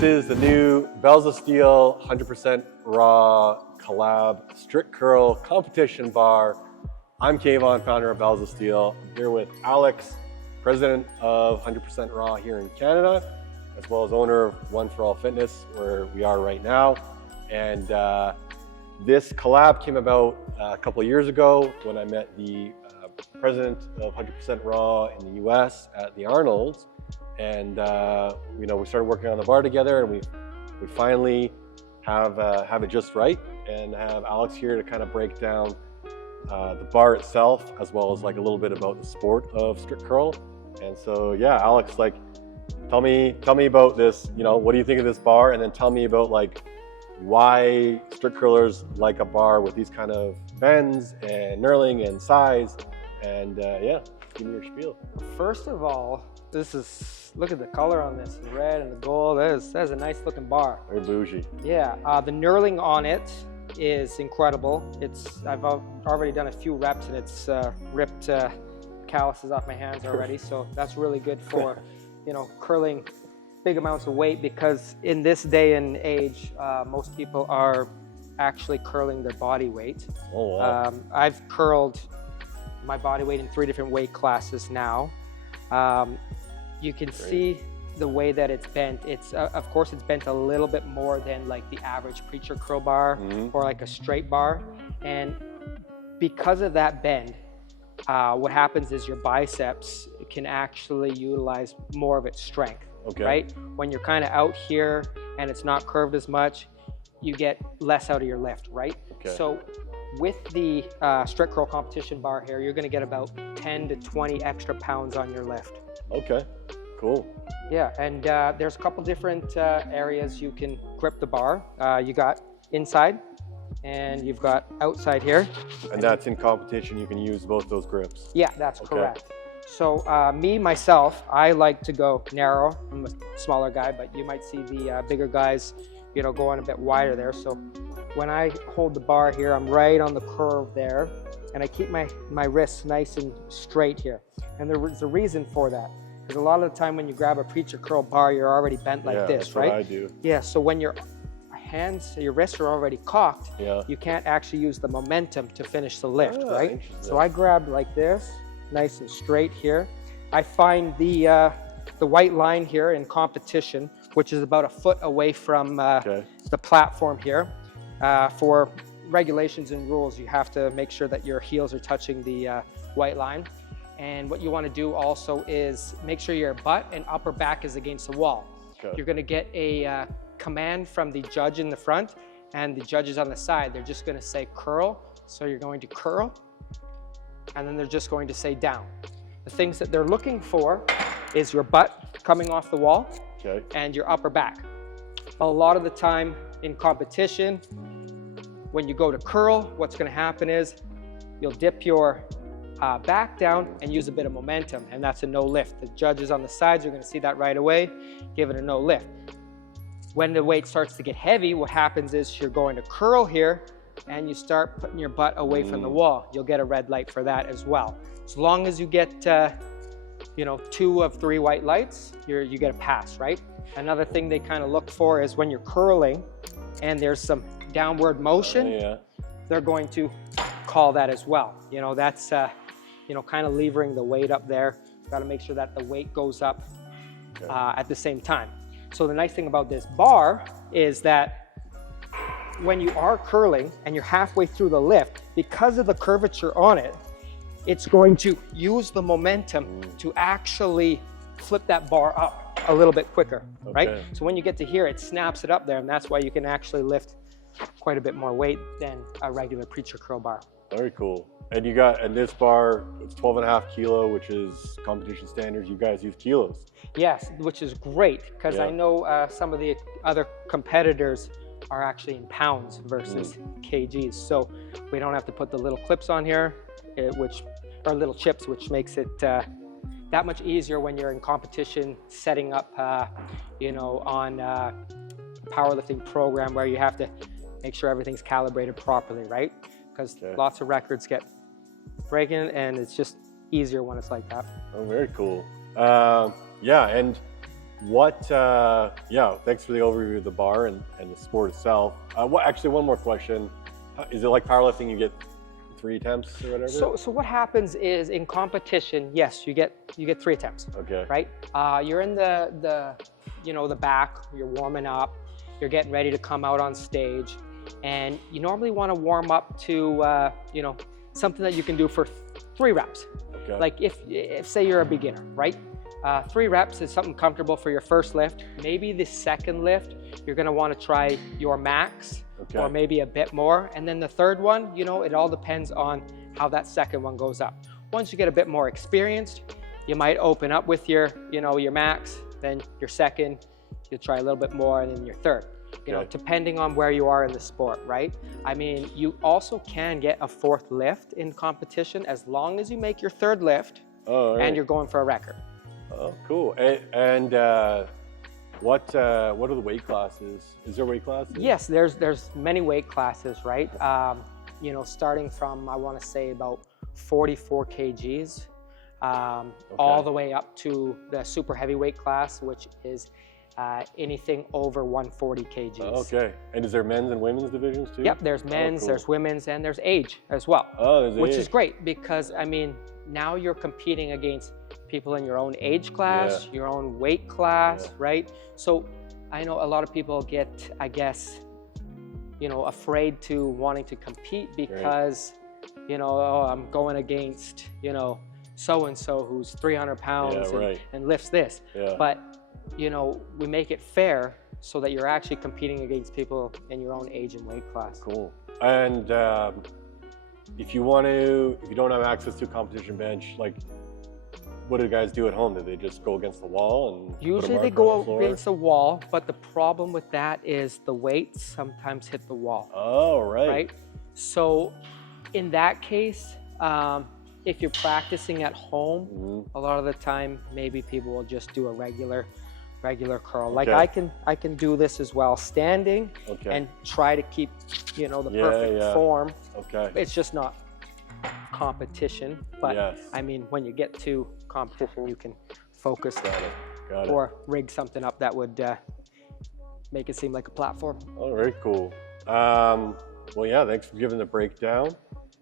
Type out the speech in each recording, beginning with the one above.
This is the new Bells of Steel 100% raw collab strict curl competition bar. I'm Kayvon, founder of Bells of Steel. I'm here with Alex, president of 100% raw here in Canada, as well as owner of One for All Fitness, where we are right now. And this collab came about a couple of years ago when I met the president of 100% raw in the US at the Arnold's. And we started working on the bar together, and we finally have it just right, and have Alex here to kind of break down the bar itself, as well as like a little bit about the sport of strict curl. And so yeah, Alex, like tell me about this. What do you think of this bar, and then tell me about like why strict curlers like a bar with these kind of bends and knurling and size. And yeah, give me your spiel. First of all, look at the color on this, the red and the gold. That is a nice looking bar. Very bougie. Yeah, the knurling on it is incredible. I've already done a few reps, and it's ripped calluses off my hands already. So that's really good for, curling big amounts of weight, because in this day and age, most people are actually curling their body weight. Oh, wow. I've curled my body weight in 3 different weight classes now. You can see the way that it's bent. Of course, it's bent a little bit more than like the average preacher curl bar or like a straight bar. And because of that bend, what happens is your biceps can actually utilize more of its strength, right? When you're kind of out here and it's not curved as much, you get less out of your lift, right? So with the strict curl competition bar here, you're gonna get about 10 to 20 extra pounds on your lift. Okay, cool. Yeah, and there's a couple different areas you can grip the bar. You got inside, and you've got outside here. And that's in competition, you can use both those grips. Yeah, that's correct. So myself, I like to go narrow. I'm a smaller guy, but you might see the bigger guys, going a bit wider there. So when I hold the bar here, I'm right on the curve there, and I keep my wrists nice and straight here. And there's a reason for that, because a lot of the time when you grab a preacher curl bar, you're already bent like this, that's right? What I do. Yeah, so when your wrists are already cocked, you can't actually use the momentum to finish the lift, right? So I grab like this, nice and straight here. I find the white line here in competition, which is about a foot away from the platform here. For regulations and rules, you have to make sure that your heels are touching the white line. And what you want to do also is make sure your butt and upper back is against the wall. You're going to get a command from the judge in the front, and the judges on the side. They're just going to say curl. So you're going to curl, and then they're just going to say down. The things that they're looking for is your butt coming off the wall and your upper back. A lot of the time in competition, when you go to curl, what's going to happen is you'll dip your back down and use a bit of momentum, and that's a no lift. The judges on the sides are going to see that right away, give it a no lift. When the weight starts to get heavy, what happens is you're going to curl here, and you start putting your butt away from the wall. You'll get a red light for that as well. As long as you get 2 of 3 white lights, you get a pass, right? Another thing they kind of look for is when you're curling and there's some downward motion, they're going to call that as well. That's kind of levering the weight up there. Got to make sure that the weight goes up at the same time. So the nice thing about this bar is that when you are curling and you're halfway through the lift, because of the curvature on it, it's going to use the momentum to actually flip that bar up a little bit quicker, right? So when you get to here, it snaps it up there, and that's why you can actually lift quite a bit more weight than a regular preacher curl bar. Very cool. And this bar, it's 12.5 kilo, which is competition standards. You guys use kilos. Yes, which is great, because I know some of the other competitors are actually in pounds versus kgs. So we don't have to put the little clips on here, or little chips, which makes it that much easier when you're in competition, setting up, on a powerlifting program where you have to make sure everything's calibrated properly, right? Because lots of records get breaking, and it's just easier when it's like that. Oh, very cool. Yeah, and Yeah, thanks for the overview of the bar and the sport itself. Actually, one more question. Is it like powerlifting, you get 3 attempts or whatever? So what happens is in competition, yes, you get 3 attempts. Okay. Right? You're in the back, you're warming up, you're getting ready to come out on stage, and you normally want to warm up to something that you can do for 3 reps. Okay. Like if say you're a beginner, right? 3 reps is something comfortable for your first lift. Maybe the second lift, you're going to want to try your max, or maybe a bit more. And then the third one, it all depends on how that second one goes up. Once you get a bit more experienced, you might open up with your max, then your second, you'll try a little bit more, and then your third. Depending on where you are in the sport, right? I mean, you also can get a 4th lift in competition as long as you make your 3rd lift and you're going for a record. Oh, cool. And what are the weight classes? Is there weight classes? Yes, there's many weight classes, right? Starting from, I want to say, about 44 kgs, all the way up to the super heavyweight class, which is anything over 140 kgs. Okay. And is there men's and women's divisions too? Yep, there's men's, there's women's, and there's age as well. Oh, there's which age. is great because, I mean, now you're competing against people in your own age class, your own weight class, right? So I know a lot of people get, I guess, afraid to wanting to compete because, oh, I'm going against, so-and-so who's 300 pounds and lifts this. Yeah. But, we make it fair so that you're actually competing against people in your own age and weight class. Cool. And if you don't have access to a competition bench, like, what do the guys do at home? Do they just go against the wall and usually they go against the wall, but the problem with that is the weights sometimes hit the wall. Oh, right. Right? So in that case, if you're practicing at home, a lot of the time, maybe people will just do a regular curl. Like I can do this as well, standing and try to keep, the perfect form. Okay. It's just not competition, but I mean, when you get to competition, you can focus or rig something up that would make it seem like a platform. Oh, very cool. Well, yeah, thanks for giving the breakdown.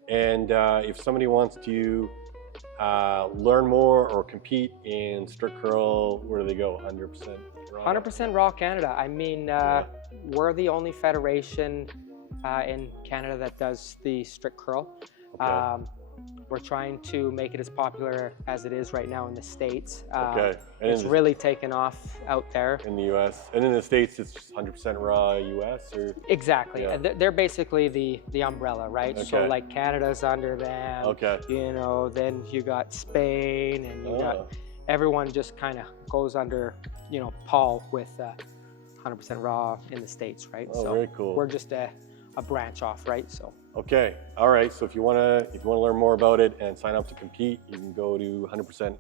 And if somebody wants to learn more or compete in strict curl, where do they go? 100% raw? 100% Raw Canada. I mean, we're the only federation in Canada that does the strict curl. We're trying to make it as popular as it is right now in the States. And it's really taken off out there. In the US. And in the States, it's just 100% raw US? Or? Exactly. They're basically the umbrella, right? So like Canada's under them. Then you got Spain, and you got everyone just kind of goes under, Paul with 100% raw in the States, right? Oh, so very cool. We're just a branch off, right? So. Okay, all right. So if you wanna learn more about it and sign up to compete, you can go to 100%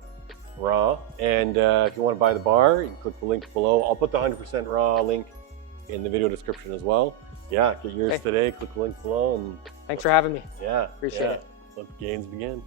Raw. And if you want to buy the bar, you can click the link below. I'll put the 100% Raw link in the video description as well. Yeah, get yours today. Click the link below. And thanks for having me. Yeah, appreciate it. Let the gains begin.